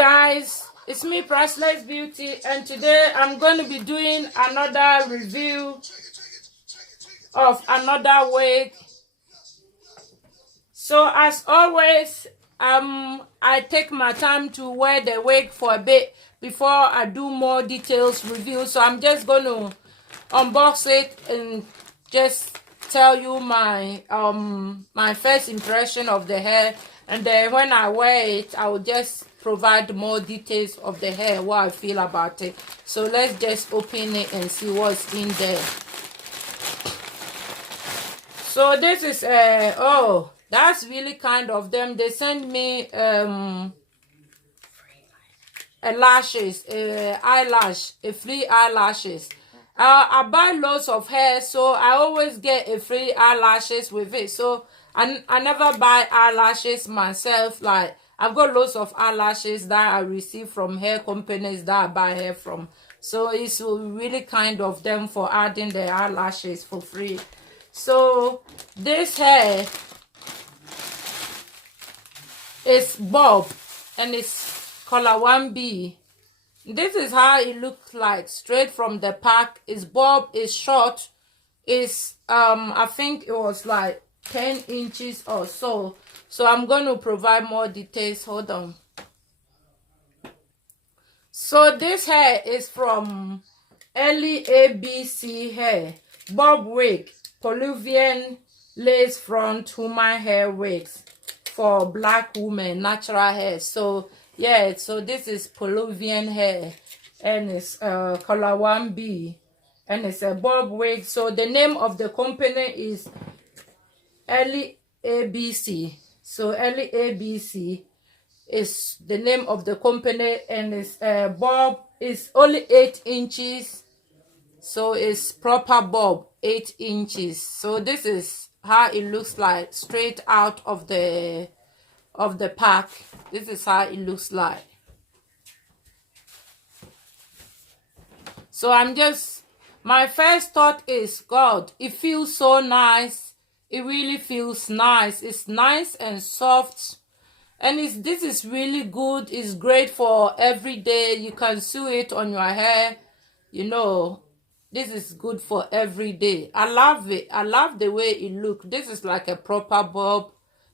Guys, it's me, Priceless Beauty, and today I'm going to be doing another review of another wig. So as always, I take my time to wear the wig for a bit before I do more details review. So I'm just going to unbox it and just tell you my my first impression of the hair, and then when I wear it, I will just provide more details of the hair, what I feel about it. So let's just open it and see what's in there. So this is oh, that's really kind of them. They sent me a lashes, a free eyelashes. I buy loads of hair, so I always get a free eyelashes with it. So I never buy eyelashes myself. Like, I've got loads of eyelashes that I receive from hair companies that I buy hair from. So it's really kind of them for adding the eyelashes for free. So this hair is bob and it's color 1B. This is how it looks like straight from the pack. It's bob, it's short, it's I think it was like 10 inches or so. So I'm going to provide more details. Hold on. So this hair is from Aliabc hair, bob wig, Peruvian lace front human hair wigs for black women, natural hair. So yeah, so this is Peruvian hair, and it's color 1B, and it's a bob wig. So the name of the company is Aliabc. So Aliabc is the name of the company, and it's bob is only 8 inches. So it's proper bob, 8 inches. So this is how it looks like straight out of the pack. This is how it looks like. So my first thought is, God, it feels so nice. It really feels nice. It's nice and soft, and this is really good. It's great for every day. You can sew it on your hair, you know. This is good for every day. I love it. I love the way it looks. This is like a proper bob,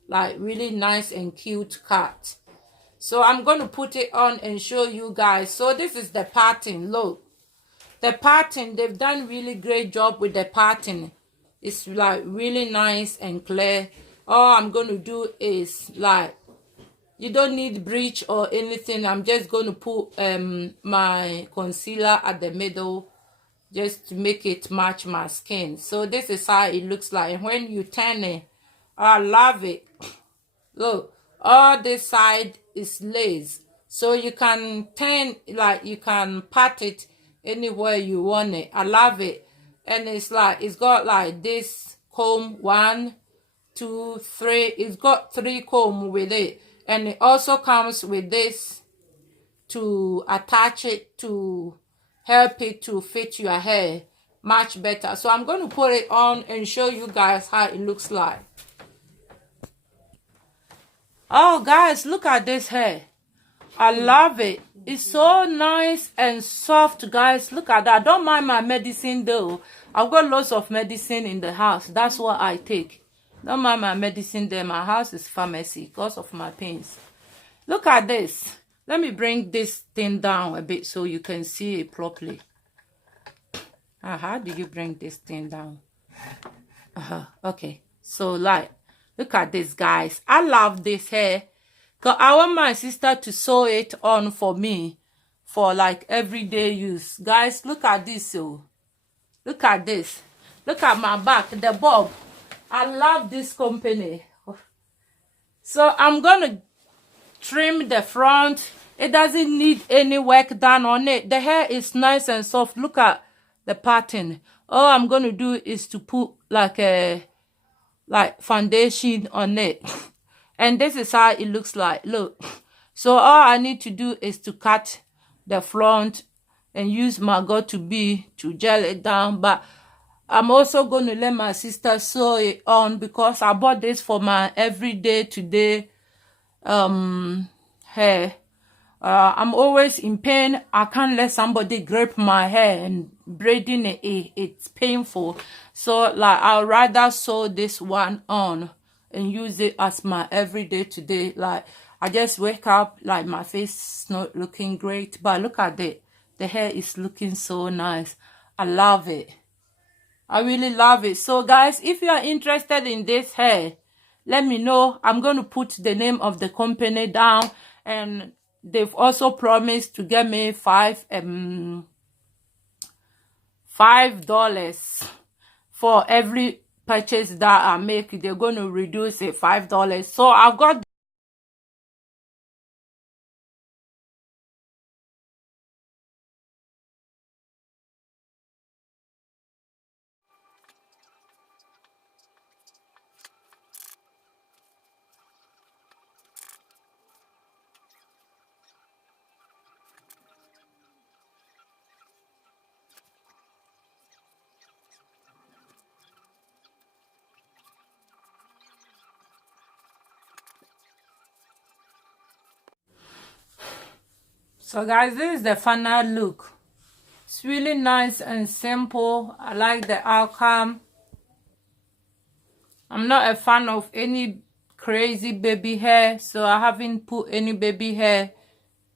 like really nice and cute cut. So I'm going to put it on and show you guys. So this is the pattern. Look, the pattern, they've done really great job with the pattern. It's like really nice and clear. All I'm going to do is, like, you don't need bleach or anything. I'm just going to put my concealer at the middle just to make it match my skin. So this is how it looks like. And when you turn it, I love it. Look, all this side is lace, so you can turn, like, you can pat it anywhere you want it. I love it. And it's like, it's got like this comb, 1, 2, 3. It's got 3 comb with it, and it also comes with this to attach it to help it to fit your hair much better. So I'm going to put it on and show you guys how it looks like. Oh guys, look at this hair. I love it. It's so nice and soft, guys. Look at that. Don't mind my medicine though. I've got lots of medicine in the house. That's what I take. Don't mind my medicine there. My house is pharmacy because of my pains. Look at this. Let me bring this thing down a bit so you can see it properly. How do you bring this thing down? Okay. So, like, look at this, guys. I love this hair, because I want my sister to sew it on for me for like everyday use. Guys, look at this. So look at this. Look at my back, the bob. I love this company. So I'm gonna trim the front. It doesn't need any work done on it. The hair is nice and soft. Look at the pattern. All I'm gonna do is to put like a foundation on it. And this is how it looks like. Look. So all I need to do is to cut the front and use my got-to-be to gel it down. But I'm also going to let my sister sew it on, because I bought this for my everyday today hair. I'm always in pain. I can't let somebody grip my hair, and braiding it's painful. So like I'd rather sew this one on and use it as my everyday today. Like I just wake up, like my face is not looking great, but look at it. The hair is looking so nice. I love it. I really love it. So guys, if you are interested in this hair, let me know. I'm going to put the name of the company down, and they've also promised to get me $5 for every purchase that I make. They're going to reduce it $5. So I've got so guys, this is the final look. It's really nice and simple. I like the outcome. I'm not a fan of any crazy baby hair, so I haven't put any baby hair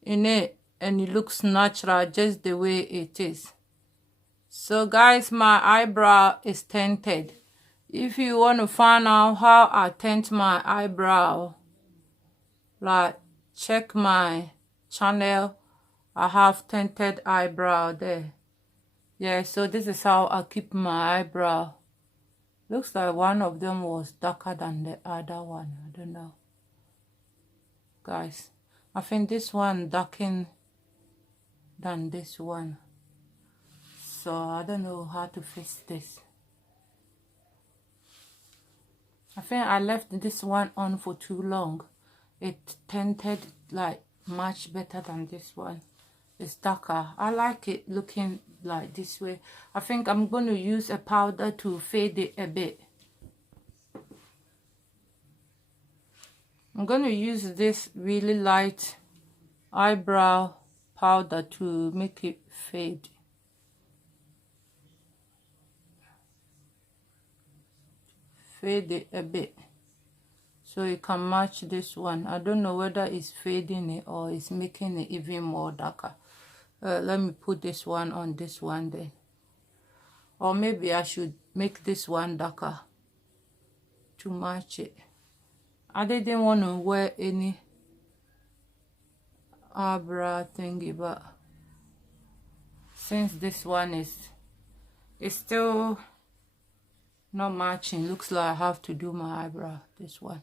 in it, and it looks natural just the way it is. So guys, my eyebrow is tinted. If you want to find out how I tint my eyebrow, like check my channel. I have tinted eyebrow there. Yeah, so this is how I keep my eyebrow. Looks like one of them was darker than the other one. I don't know, guys. I think this one darker than this one. So I don't know how to fix this. I think I left this one on for too long. It tinted like much better than this one. It's darker. I like it looking like this way. I think I'm going to use a powder to fade it a bit. I'm going to use this really light eyebrow powder to make it fade. Fade it a bit so it can match this one. I don't know whether it's fading it or it's making it even more darker. Let me put this one on this one then, or maybe I should make this one darker to match it. I didn't want to wear any eyebrow thingy, but since this one is still not matching, looks like I have to do my eyebrow. This one,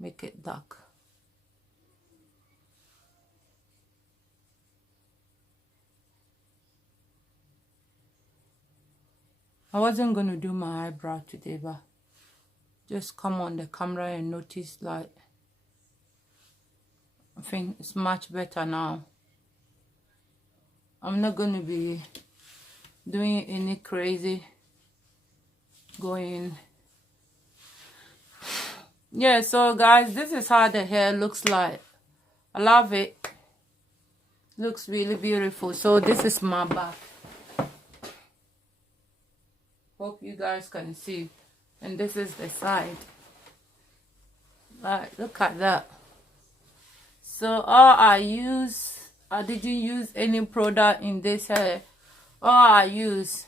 make it dark. I wasn't going to do my eyebrow today, but just come on the camera and notice, like, I think it's much better now. I'm not going to be doing any crazy going. Yeah, so guys, this is how the hair looks like. I love it. Looks really beautiful. So this is my back. Hope you guys can see. And this is the side. Like, look at that. So all I didn't use any product in this hair. All I use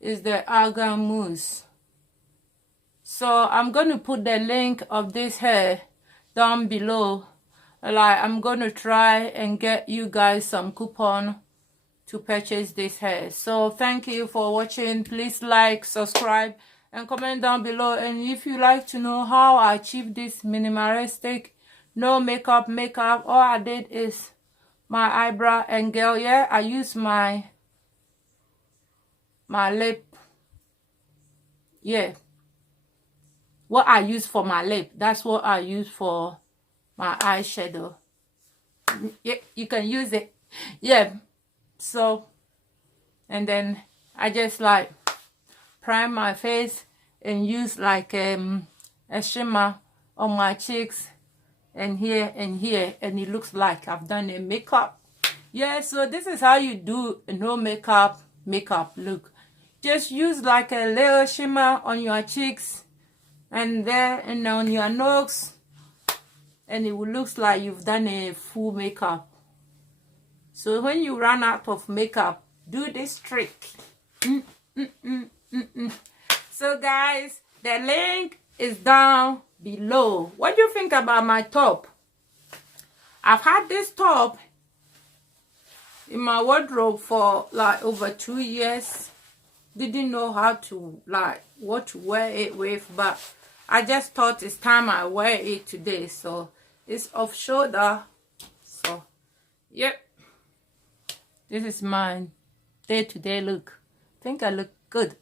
is the argan mousse. So I'm going to put the link of this hair down below. Like, I'm going to try and get you guys some coupon to purchase this hair. So thank you for watching. Please like, subscribe, and comment down below. And if you like to know how I achieved this minimalistic, no makeup, all I did is my eyebrow and girl, yeah, I use my lip. Yeah, what I use for my lip, that's what I use for my eyeshadow. Yeah, you can use it. Yeah, so, and then I just like prime my face and use like a shimmer on my cheeks and here and here, and it looks like I've done a makeup. Yeah, so this is how you do no makeup look. Just use like a little shimmer on your cheeks and there and on your nose, and it will look like you've done a full makeup. So when you run out of makeup, do this trick. So guys, the link is down below. What do you think about my top? I've had this top in my wardrobe for like over 2 years. Didn't know how to what to wear it with, but I just thought it's time I wear it today. So it's off shoulder. So yep, this is my day-to-day look. I think I look good.